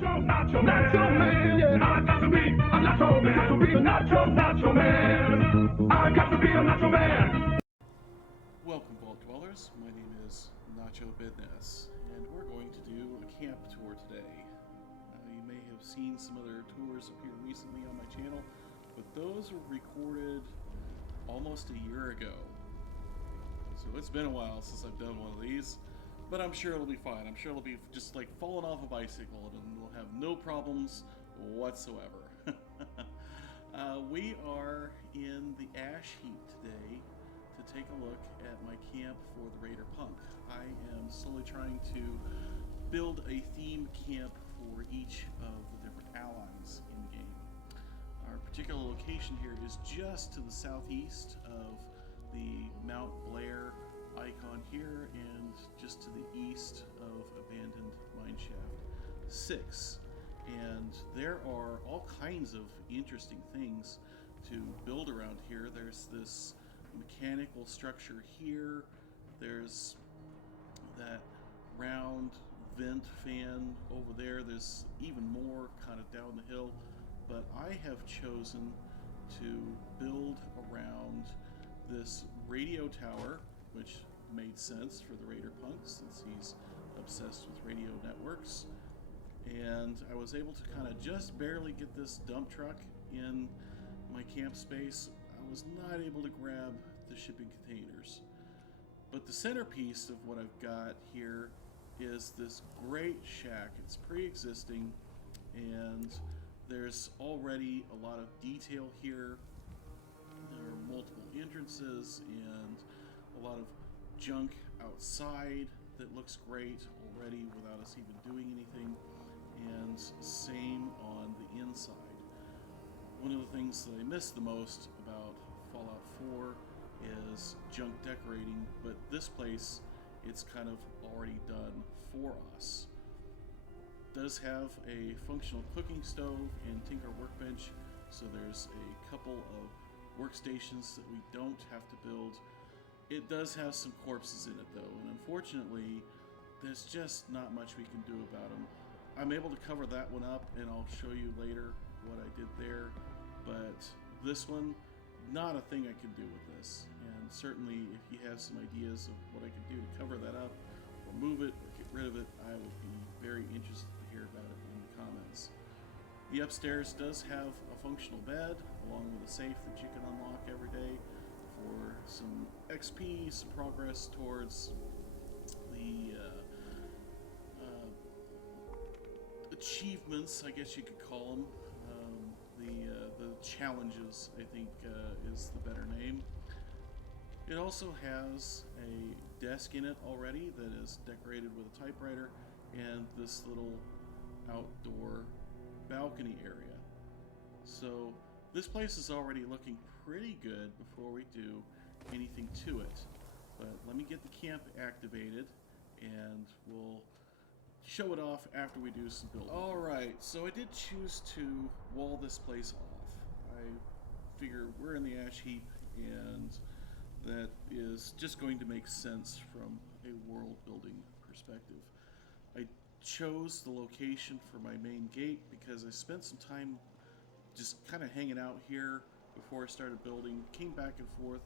Nacho man, yeah. I got to be a Nacho man, to be a Nacho man. I got to be a Nacho man. Welcome, Vault Dwellers. My name is Nacho Bidness, and we're going to do a camp tour today. You may have seen some other tours appear recently on my channel, but those were recorded almost a year ago. So it's been a while since I've done one of these, but I'm sure it'll be fine. I'm sure it'll be just like falling off a bicycle, and we'll have no problems whatsoever. We are in the ash heap today to take a look at my camp for the Raider Punk. I am slowly trying to build a themed camp for each of the different allies in game. Our particular location here is just to the southeast of the Mount Blair icon here, and just to the east of abandoned mineshaft 6. And there are all kinds of interesting things to build around here. There's this mechanical structure here. There's that round vent fan over there. There's even more kind of down the hill. But I have chosen to build around this radio tower, which made sense for the Raider Punk since he's obsessed with radio networks. And I was able to kind of just barely get this dump truck in my camp space. I was not able to grab the shipping containers. But the centerpiece of what I've got here is this great shack. It's pre-existing, and there's already a lot of detail here. There are multiple entrances and a lot of junk outside that looks great already without us even doing anything, and same on the inside. One of the things that I miss the most about Fallout 4 is junk decorating, but this place, it's kind of already done for us. It does have a functional cooking stove and Tinker workbench, so there's a couple of workstations that we don't have to build. It does have some corpses in it though, and unfortunately there's just not much we can do about them. I'm able to cover that one up, and I'll show you later what I did there, but this one, not a thing I can do with this. And certainly if you have some ideas of what I could do to cover that up or move it or get rid of it, I would be very interested to hear about it in the comments. The upstairs does have a functional bed along with a safe that you can unlock every day for some XP, some progress towards the achievements, I guess you could call them. The challenges, I think, is the better name. It also has a desk in it already that is decorated with a typewriter and this little outdoor balcony area. So this place is already looking pretty good before we do anything to it. But let me get the camp activated and we'll show it off after we do some building. Alright, so I did choose to wall this place off. I figure we're in the ash heap, and that is just going to make sense from a world building perspective. I chose the location for my main gate because I spent some time just kind of hanging out here before I started building, came back and forth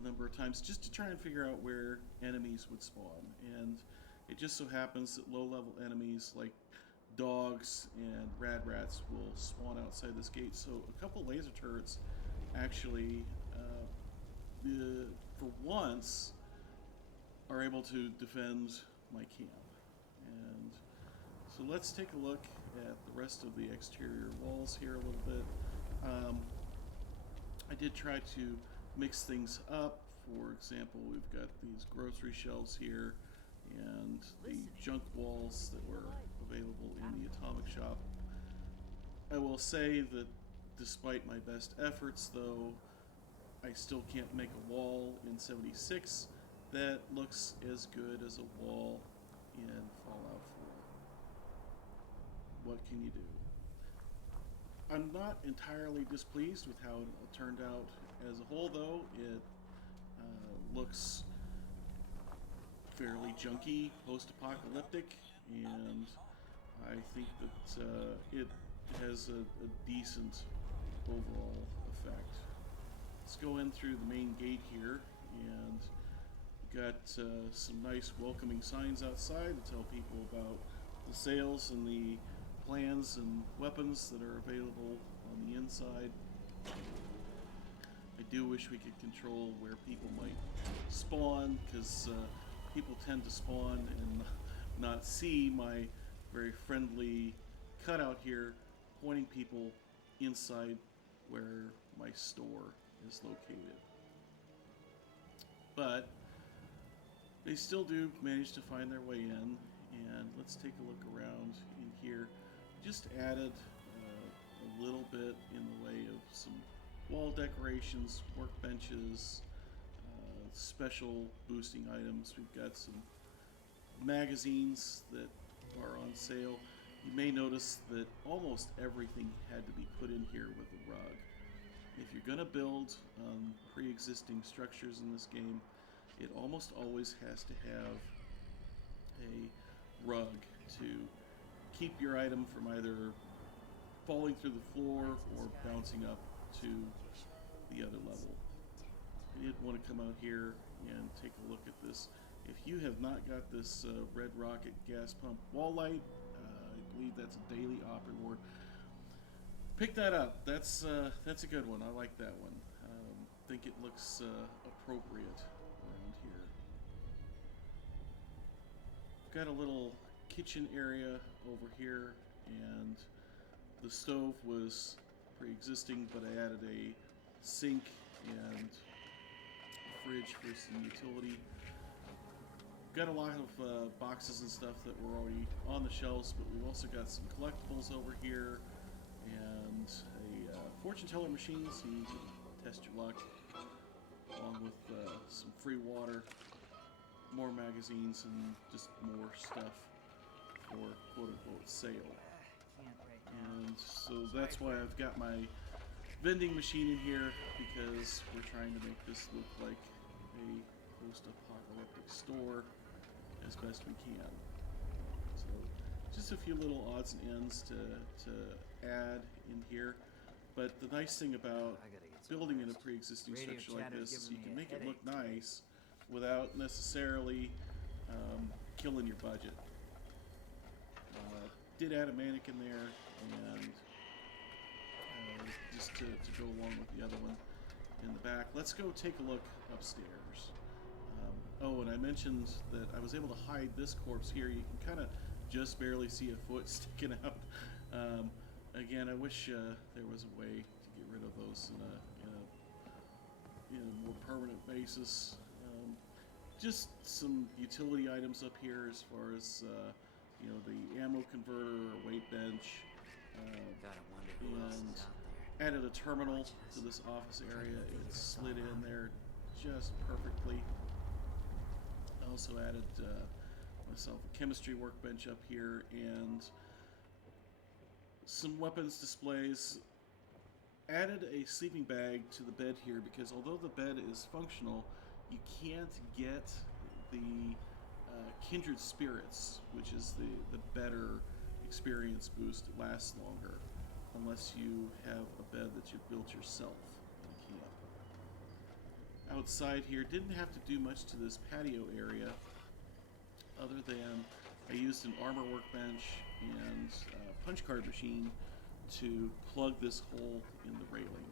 a number of times just to try and figure out where enemies would spawn. And it just so happens that low-level enemies like dogs and rats will spawn outside this gate. So a couple laser turrets actually, for once, are able to defend my camp. And so let's take a look at the rest of the exterior walls here a little bit. I did try to mix things up. For example, we've got these grocery shelves here and the junk walls that were available in the Atomic Shop. I will say that despite my best efforts, though, I still can't make a wall in 76 that looks as good as a wall in Fallout 4. What can you do? I'm not entirely displeased with how it turned out as a whole, though. It looks fairly junky, post-apocalyptic, and I think that it has a decent overall effect. Let's go in through the main gate here, and we've got some nice welcoming signs outside to tell people about the sales and the plans and weapons that are available on the inside. I do wish we could control where people might spawn, because people tend to spawn and not see my very friendly cutout here pointing people inside where my store is located. But they still do manage to find their way in, and let's take a look around in here. Just added a little bit in the way of some wall decorations, workbenches, special boosting items. We've got some magazines that are on sale. You may notice that almost everything had to be put in here with a rug. If you're going to build pre-existing structures in this game, it almost always has to have a rug to keep your item from either falling through the floor or bouncing up to the other level. I did want to come out here and take a look at this. If you have not got this Red Rocket gas pump wall light, I believe that's a daily op reward. Pick that up. That's a good one. I like that one. Think it looks appropriate around here. Got a little kitchen area over here, and the stove was pre-existing, but I added a sink and a fridge for some utility. Got a lot of boxes and stuff that were already on the shelves, but we've also got some collectibles over here and a fortune teller machine so you can test your luck, along with some free water, more magazines, and just more stuff for quote-unquote sale. And so that's why I've got my vending machine in here, because we're trying to make this look like a post-apocalyptic store as best we can. So just a few little odds and ends to add in here. But the nice thing about building in a pre-existing structure like this is you can make it look nice without necessarily killing your budget. Did add a mannequin there, and just to go along with the other one in the back. Let's go take a look upstairs. Oh, and I mentioned that I was able to hide this corpse here. You can kind of just barely see a foot sticking out. Again, I wish there was a way to get rid of those in a more permanent basis. Just some utility items up here as far as the ammo converter, weight bench, and added a terminal to this office area. It slid in there just perfectly. I also added myself a chemistry workbench up here and some weapons displays. Added a sleeping bag to the bed here because although the bed is functional, you can't get the kindred spirits, which is the better experience boost. It lasts longer unless you have a bed that you've built yourself in camp. Outside here, didn't have to do much to this patio area other than I used an armor workbench and a punch card machine to plug this hole in the railing.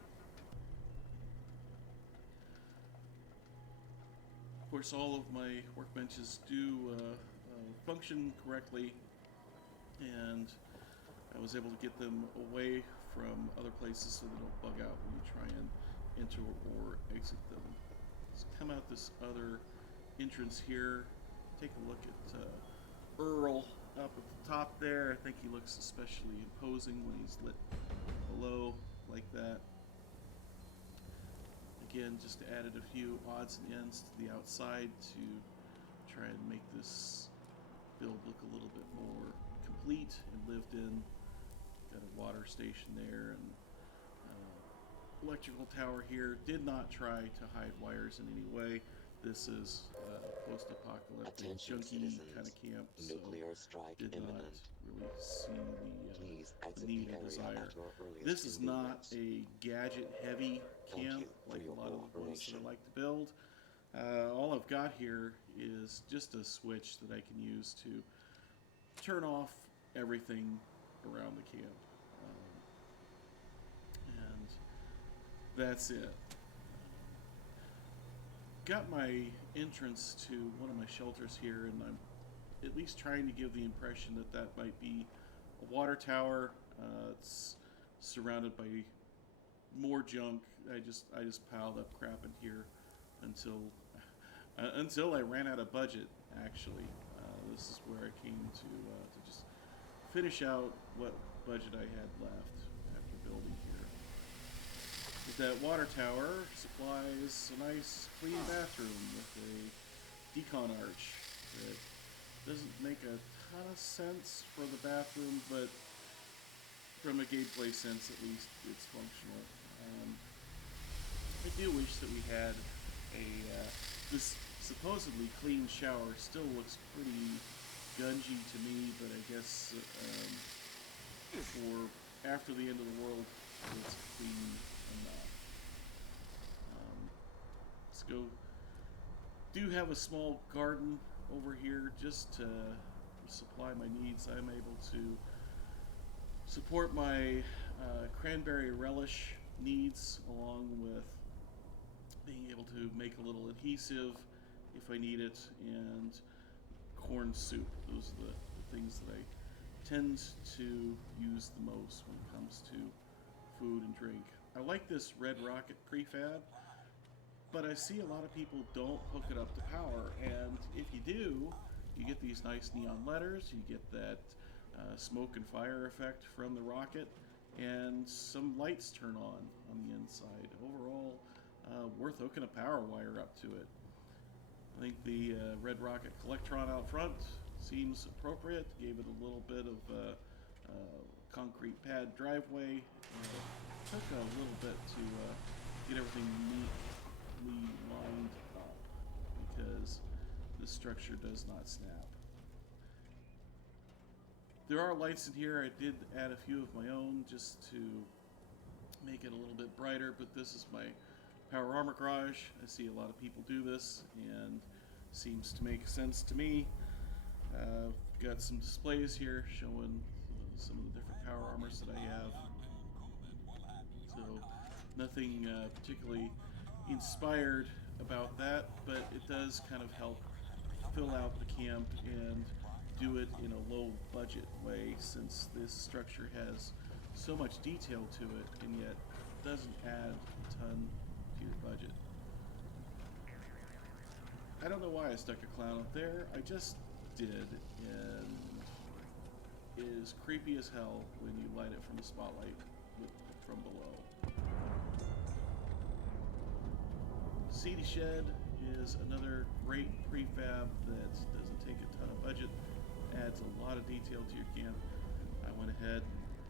Of course, all of my workbenches do function correctly, and I was able to get them away from other places so they don't bug out when you try and enter or exit them. Let's come out this other entrance here. Take a look at Earl up at the top there. I think he looks especially imposing when he's lit below like that. Again, just added a few odds and ends to the outside to try and make this build look a little bit more complete and lived in. Got a water station there and electrical tower here. Did not try to hide wires in any way. This is a post-apocalyptic Attention junkie kind citizens. of camp, so Nuclear strike did not imminent. really see Please the exit need the or area desire. at your earliest This is not convenience. a gadget-heavy Thank camp you for like your a lot of the ones that I cooperation. like to build. All I've got here is just a switch that I can use to turn off everything around the camp. And that's it. Got my entrance to one of my shelters here, and I'm at least trying to give the impression that that might be a water tower. It's surrounded by more junk. I just piled up crap in here until I ran out of budget. Actually, this is where I came to just finish out what budget I had left after building here. But that water tower supplies a nice clean bathroom with a decon arch that doesn't make a ton of sense for the bathroom, but from a gameplay sense at least, it's functional. I do wish that we had this supposedly clean shower. Still looks pretty gungy to me, but I guess for after the end of the world, it's clean enough. Let's go. Do have a small garden over here just to supply my needs. I'm able to support my cranberry relish needs along with being able to make a little adhesive if I need it, and corn soup. Those are the things that I tend to use the most when it comes to food and drink. I like this Red Rocket prefab, but I see a lot of people don't hook it up to power, and if you do, you get these nice neon letters, you get that smoke and fire effect from the rocket, and some lights turn on the inside. Overall, worth hooking a power wire up to it. I think the Red Rocket Collectron out front seems appropriate. Gave it a little bit of concrete pad driveway. Took a little bit to get everything neatly lined up because the structure does not snap. There are lights in here. I did add a few of my own just to make it a little bit brighter, but this is my power armor garage. I see a lot of people do this and seems to make sense to me. Got some displays here showing some of the different power armors that I have. So nothing particularly inspired about that, but it does kind of help fill out the camp and do it in a low budget way, since this structure has so much detail to it and yet doesn't add a ton to your budget. I don't know why I stuck a clown up there. I just did, and it is creepy as hell when you light it from the spotlight from below. CD Shed is another great prefab that doesn't take a ton of budget, adds a lot of detail to your camp. I went ahead,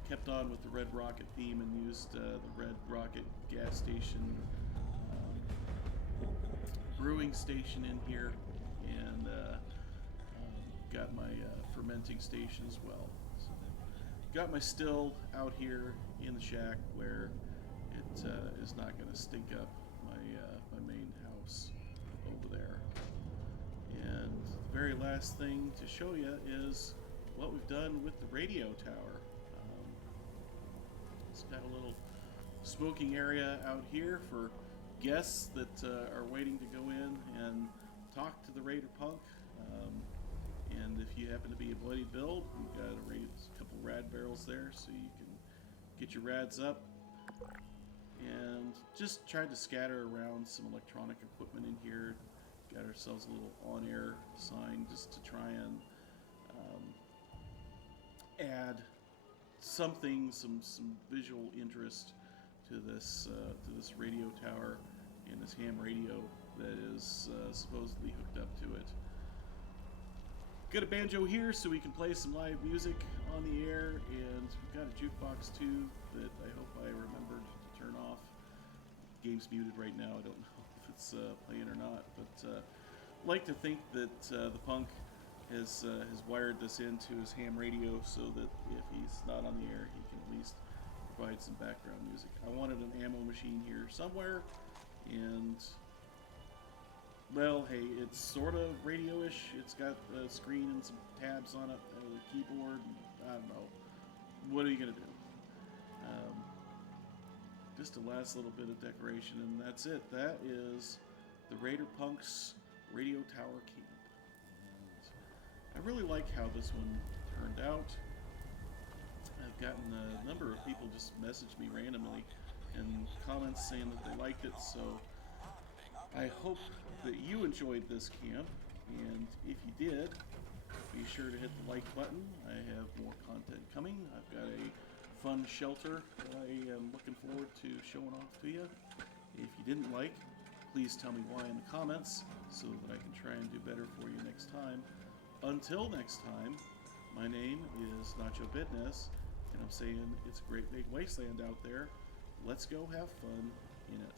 kept on with the Red Rocket theme, and used the Red Rocket gas station brewing station in here, and got my fermenting station as well. So, got my still out here in the shack where it is not going to stink up my main house over there. And the very last thing to show you is what we've done with the radio tower. It's got a little smoking area out here for guests that are waiting to go in and talk to the Raider Punk. And if you happen to be a bloody build, we've got a couple rad barrels there so you can get your rads up. And just tried to scatter around some electronic equipment in here. Got ourselves a little on-air sign just to try and add something, some visual interest to this radio tower and this ham radio that is supposedly hooked up to it. Got a banjo here so we can play some live music on the air, and we've got a jukebox too that I hope I remembered to turn off. Game's muted right now. I don't know if it's playing or not. But like to think that the punk has wired this into his ham radio so that if he's not on the air, he can at least provide some background music. I wanted an ammo machine here somewhere, and well, hey, it's sort of radio-ish. It's got a screen and some tabs on it, a keyboard. I don't know. What are you gonna do? Um, just a last little bit of decoration, and that's it. That is the Raider Punks Radio Tower Camp. And I really like how this one turned out. I've gotten a number of people just message me randomly and comments saying that they liked it, so I hope that you enjoyed this camp, and if you did, be sure to hit the like button. I have more content coming. I've got a fun shelter that I am looking forward to showing off to you. If you didn't like, please tell me why in the comments so that I can try and do better for you next time. Until next time, my name is Nacho Bidness, and I'm saying it's a great big wasteland out there. Let's go have fun in it.